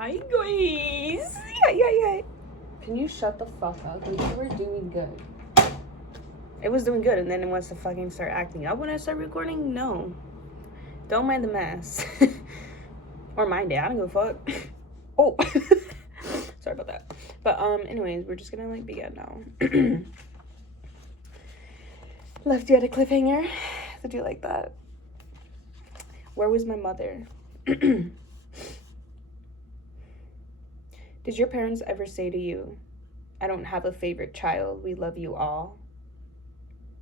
Hi guys! Hi. Can you shut the fuck up? You were doing good. It was doing good, and then it wants to fucking start acting up when I start recording? No. Don't mind the mess. Or mind it, I don't give a fuck. Oh! Sorry about that. But, anyways, we're just gonna, like, begin now. Left you at a cliffhanger. Did you like that? Where was my mother? Did your parents ever say to you, I don't have a favorite child, we love you all?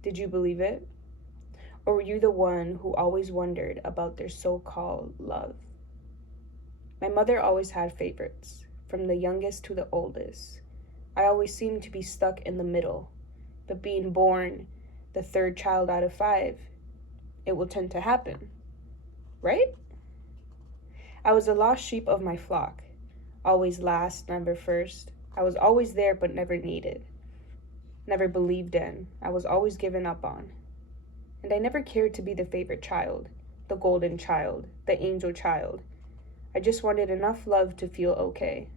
Did you believe it? Or were you the one who always wondered about their so-called love? My mother always had favorites, from the youngest to the oldest. I always seemed to be stuck in the middle, but being born the third child out of 5, it will tend to happen, right? I was the lost sheep of my flock, always last, never first. I was always there but never needed, never believed in. I was always given up on. And I never cared to be the favorite child, the golden child, the angel child. I just wanted enough love to feel okay.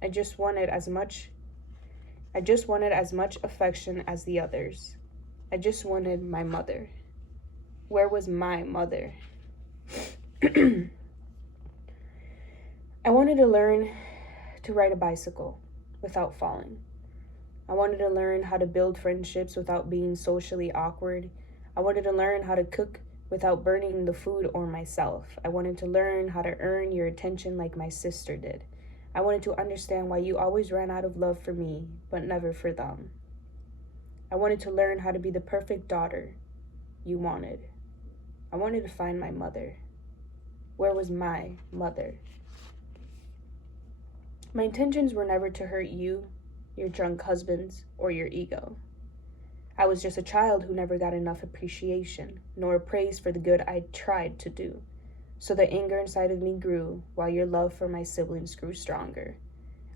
I just wanted as much affection as the others. I just wanted my mother. Where was my mother? I wanted to learn to ride a bicycle without falling. I wanted to learn how to build friendships without being socially awkward. I wanted to learn how to cook without burning the food or myself. I wanted to learn how to earn your attention like my sister did. I wanted to understand why you always ran out of love for me, but never for them. I wanted to learn how to be the perfect daughter you wanted. I wanted to find my mother. Where was my mother? My intentions were never to hurt you, your drunk husbands, or your ego. I was just a child who never got enough appreciation, nor praise for the good I tried to do. So the anger inside of me grew, while your love for my siblings grew stronger.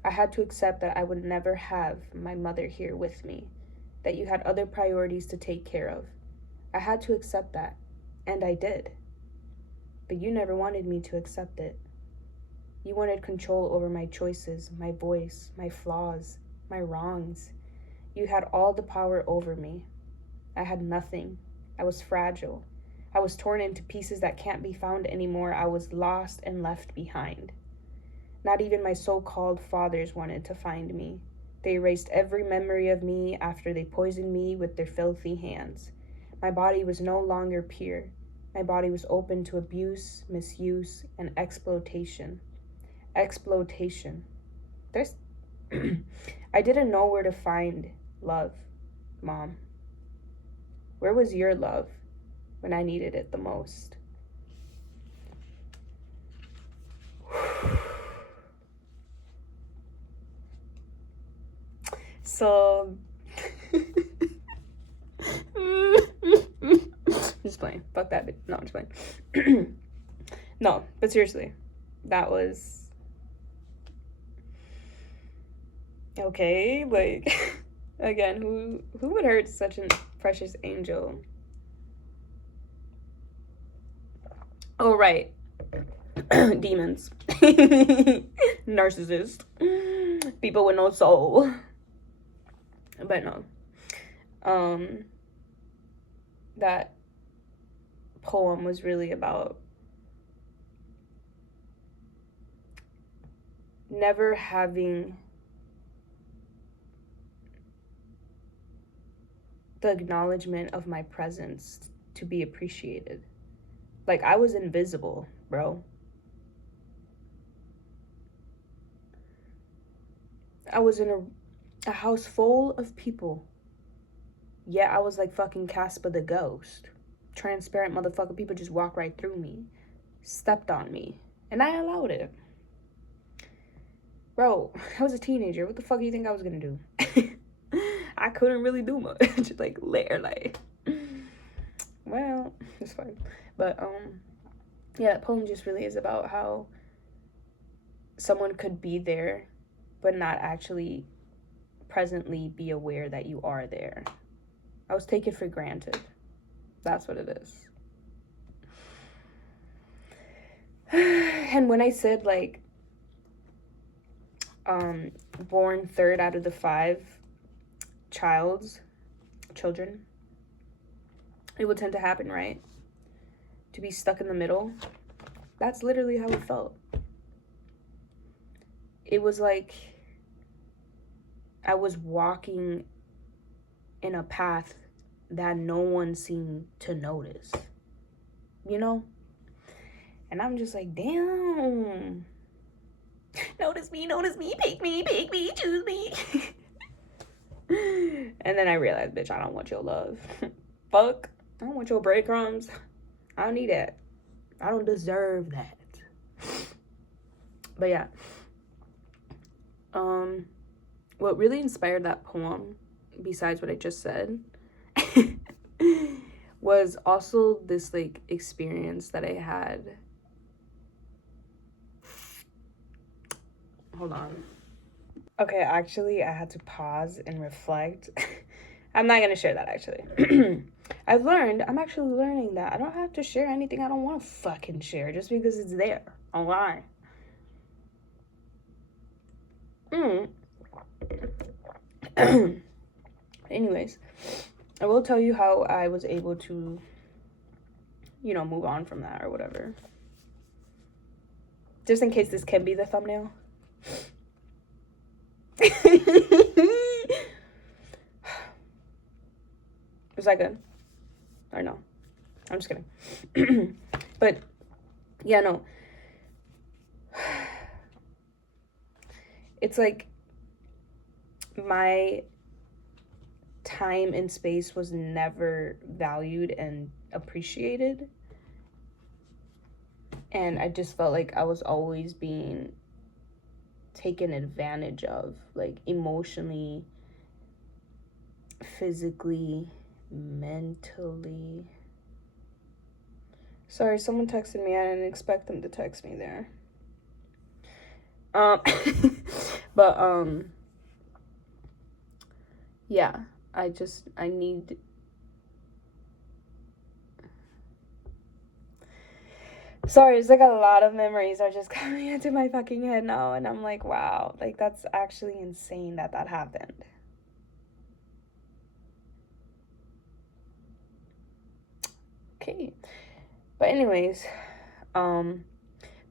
I had to accept that I would never have my mother here with me, that you had other priorities to take care of. I had to accept that, and I did. But you never wanted me to accept it. You wanted control over my choices, my voice, my flaws, my wrongs. You had all the power over me. I had nothing. I was fragile. I was torn into pieces that can't be found anymore. I was lost and left behind. Not even my so-called fathers wanted to find me. They erased every memory of me after they poisoned me with their filthy hands. My body was no longer pure. My body was open to abuse, misuse, and exploitation. Exploitation. There's I didn't know where to find love, Mom. Where was your love when I needed it the most? So, just playing. Fuck that bitch. No, I'm just playing. No, but seriously, that was okay. Like, again, who would hurt such a precious angel? Oh, right. Demons. Narcissist. People with no soul. But no. That poem was really about never having the acknowledgement of my presence to be appreciated. Like, I was invisible, bro. I was in a house full of people. Yeah, I was like fucking Casper the Ghost. Transparent motherfucker. People just walked right through me. Stepped on me. And I allowed it. Bro, I was a teenager. What the fuck do you think I was gonna do? I couldn't really do much. Like, literally. Well, it's fine. But, yeah, that poem just really is about how someone could be there, but not actually presently be aware that you are there. I was taken for granted. That's what it is. And when I said, like, born third out of the 5 children, it would tend to happen, right? To be stuck in the middle. That's literally how it felt. It was like I was walking in a path that no one seemed to notice, you know? And I'm just like, damn. Notice me, pick me, choose me. And then I realized, bitch, I don't want your love. Fuck. I don't want your breadcrumbs. I don't need that. I don't deserve that. But yeah. What really inspired that poem, besides what I just said, was also this like experience that I had. Hold on. Okay, actually, I had to pause and reflect. I'm not gonna share that, actually. I'm actually learning that I don't have to share anything I don't want to fucking share just because it's there online. Anyways, I will tell you how I was able to, move on from that or whatever. Just in case this can be the thumbnail. Was that good? Or no? I'm just kidding. But, yeah, no. It's like my time and space was never valued and appreciated. And I just felt like I was always being taken advantage of, like emotionally, physically, mentally. Sorry, someone texted me. I didn't expect them to text me there. But yeah, I need sorry, it's like a lot of memories are just coming into my fucking head now, and I'm like, wow, like that's actually insane that happened. Okay, but anyways, the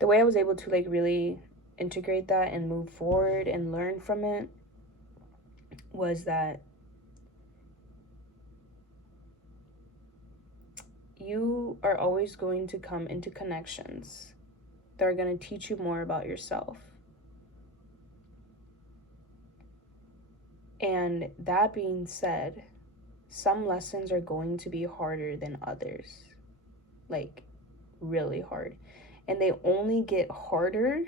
way I was able to like really integrate that and move forward and learn from it was that you are always going to come into connections that are going to teach you more about yourself. And that being said, some lessons are going to be harder than others. Like, really hard. And they only get harder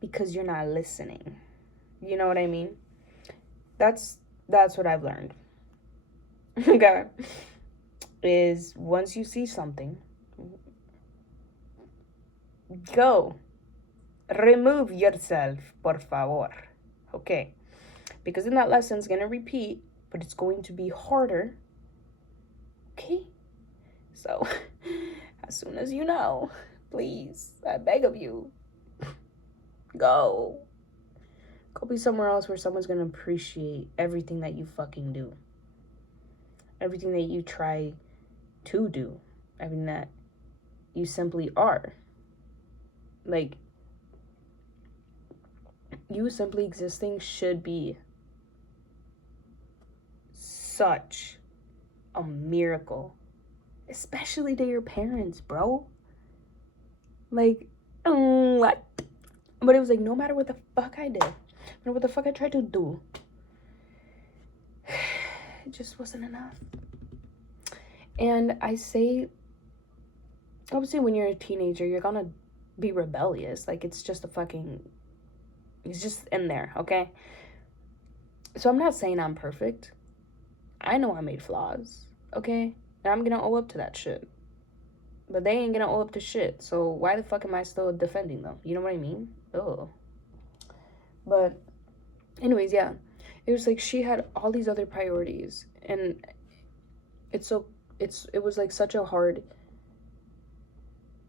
because you're not listening. You know what I mean? That's what I've learned. Okay. Is once you see something, go. Remove yourself, por favor. Okay. Because then that lesson's going to repeat, but it's going to be harder. Okay? So, as soon as you know, please, I beg of you, go. Go be somewhere else where someone's going to appreciate everything that you fucking do. Everything that you try to do. Everything that you simply are. Like, you simply existing should be such a miracle. Especially to your parents, bro. Like, what? But it was like, no matter what the fuck I did, no matter what the fuck I tried to do, it just wasn't enough. And I say, obviously when you're a teenager, you're gonna be rebellious. Like, it's just in there, okay? So I'm not saying I'm perfect. I know I made flaws, okay? And I'm gonna owe up to that shit. But they ain't gonna owe up to shit. So why the fuck am I still defending them? You know what I mean? Ugh. But anyways, yeah. It was like she had all these other priorities. And it was like such a hard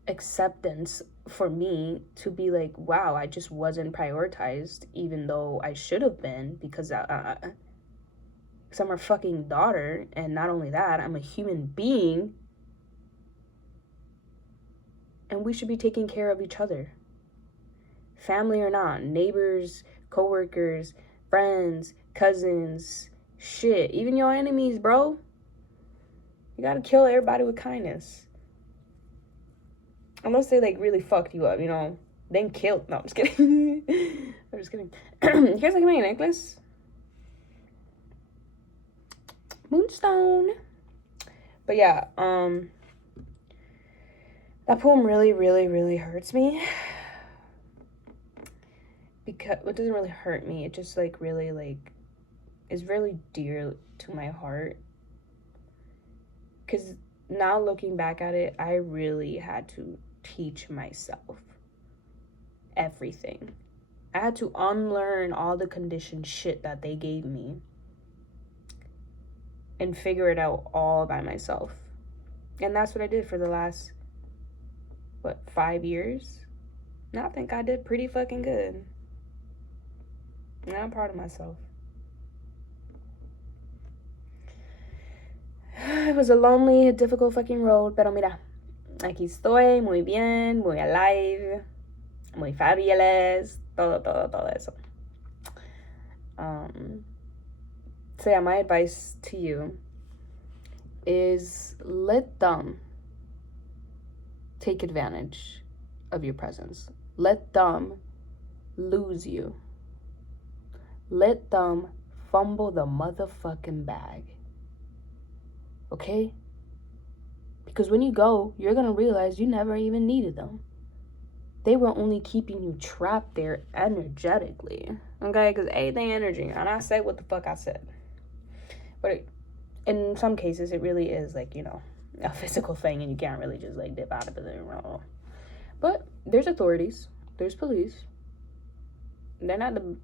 acceptance for me to be like, wow, I just wasn't prioritized, even though I should have been, because I'm her fucking daughter, and not only that, I'm a human being, and we should be taking care of each other. Family or not, neighbors, coworkers, friends, cousins, shit, even your enemies, bro. You gotta kill everybody with kindness. Unless they, like, really fucked you up, you know. Then kill. No, I'm just kidding. I'm just kidding. You guys like my necklace? Moonstone. But yeah, that poem really, really, really hurts me. Because it doesn't really hurt me. It just, like, really, like, is really dear to my heart. Because now looking back at it, I really had to teach myself everything. I had to unlearn all the conditioned shit that they gave me and figure it out all by myself. And that's what I did for the last, 5 years? And I think I did pretty fucking good. And I'm proud of myself. It was a lonely, difficult fucking road, pero mira, aquí estoy, muy bien, muy alive, muy fabulous, todo eso. So yeah, my advice to you is let them take advantage of your presence. Let them lose you. Let them fumble the motherfucking bag. Okay? Because when you go, you're going to realize you never even needed them. They were only keeping you trapped there energetically. Okay? Because everything energy. And I say what the fuck I said. But in some cases, it really is like, you know, a physical thing. And you can't really just like dip out of it. But there's authorities. There's police. They're not the...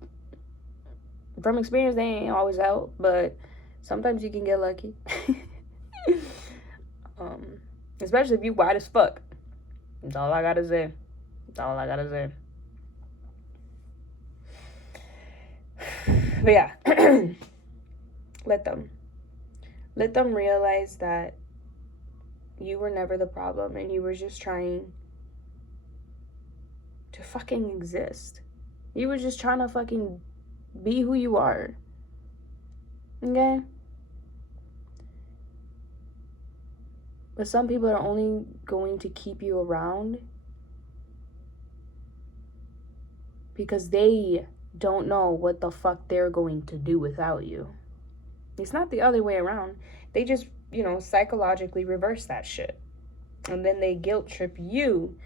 From experience, they ain't always out. But sometimes you can get lucky. Especially if you white as fuck. That's all I gotta say. That's all I gotta say. But yeah. Let them realize that you were never the problem and you were just trying to fucking exist. You were just trying to fucking be who you are. Okay? But some people are only going to keep you around because they don't know what the fuck they're going to do without you. It's not the other way around. They just, you know, psychologically reverse that shit. And then they guilt trip you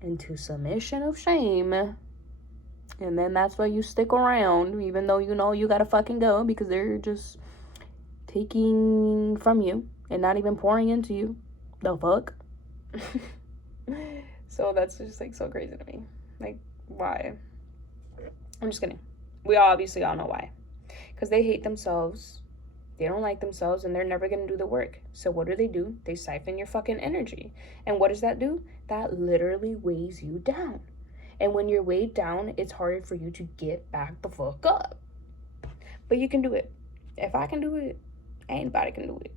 into submission of shame. And then that's why you stick around, even though you know you gotta fucking go because they're just taking from you and not even pouring into you. The fuck? So that's just like so crazy to me. Like, why? I'm just kidding. We obviously all know why. Because they hate themselves. They don't like themselves and they're never going to do the work. So what do? They siphon your fucking energy. And what does that do? That literally weighs you down. And when you're weighed down, it's harder for you to get back the fuck up. But you can do it. If I can do it, anybody can do it.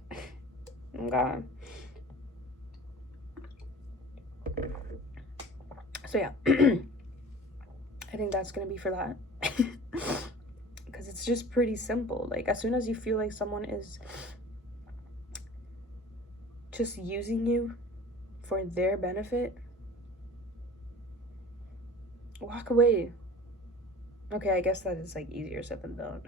Okay. So yeah. I think that's going to be for that. Because it's just pretty simple. Like, as soon as you feel like someone is just using you for their benefit, walk away. Okay, I guess that is like easier said than done.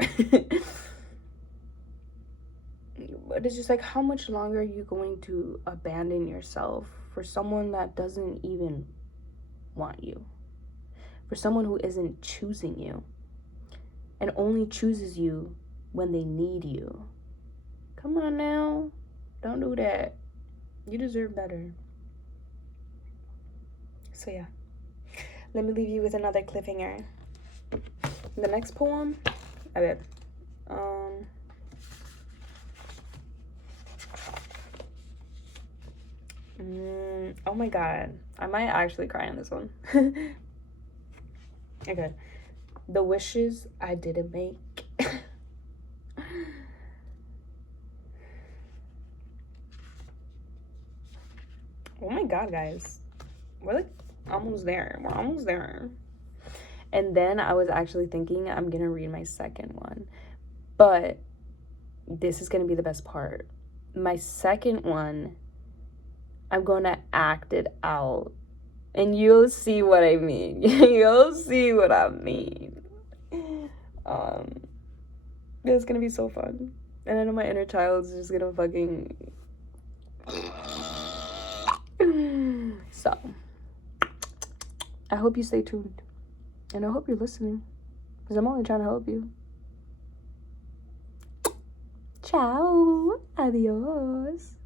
But it's just like, how much longer are you going to abandon yourself for someone that doesn't even want you? For someone who isn't choosing you and only chooses you when they need you. Come on now. Don't do that. You deserve better. So yeah. Let me leave you with another cliffhanger. The next poem, a ver. Oh my god. I might actually cry on this one. Okay. The wishes I didn't make. Oh my god, guys. We're like almost there. We're almost there. And then I was actually thinking I'm gonna read my second one. But this is gonna be the best part. My second one, I'm gonna act it out. And you'll see what I mean. You'll see what I mean. It's gonna be so fun. And I know my inner child's just gonna fucking so I hope you stay tuned. And I hope you're listening. Because I'm only trying to help you. Ciao. Adios.